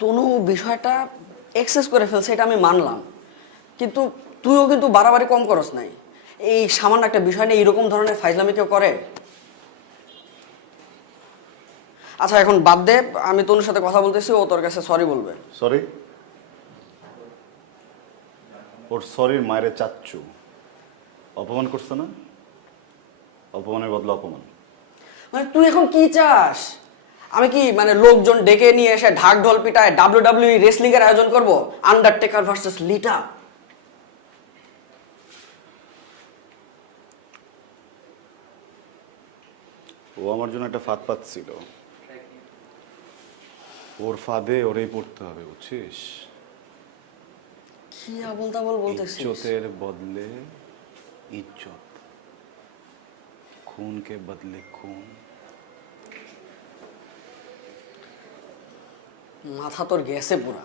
তনু বিষয়টা এক্সেস করে ফেলছে, এটা আমি মানলাম, কিন্তু তুইও কিন্তু বাড়াবাড়ি কম করস নাই। এই সামান্য একটা বিষয় নিয়ে এরকম ধরনের ফাইজলামি কেউ করে? আচ্ছা এখন বাদ দে, আমি তনুর সাথে কথা বলতেছি, ও তোর কাছে সরি বলবে। সরি? ওর সরির মায়ের চাচ্চু অপমান করছে না? অপমানের বদলে অপমান। মানে তুই এখন কি চাস? আমি কি মানে লোকজন ডেকে নিয়ে এসে ঢাক ঢোল পিটায় ডাব্লিউডাব্লিউই রেসলিং এর আয়োজন করব? Undertaker versus লিটা? ও আমার জন্য একটা ফাঁদ পাচ্ছিল, ওর ফাঁদে ওরেই পড়তে হবে, বুঝছিস? কি আবল তাবল বলতেছিস? ইজ্জতের বদলে ইজ্জত, খুনকে বদলে খুন। মাথা তোর গেছে পুরা।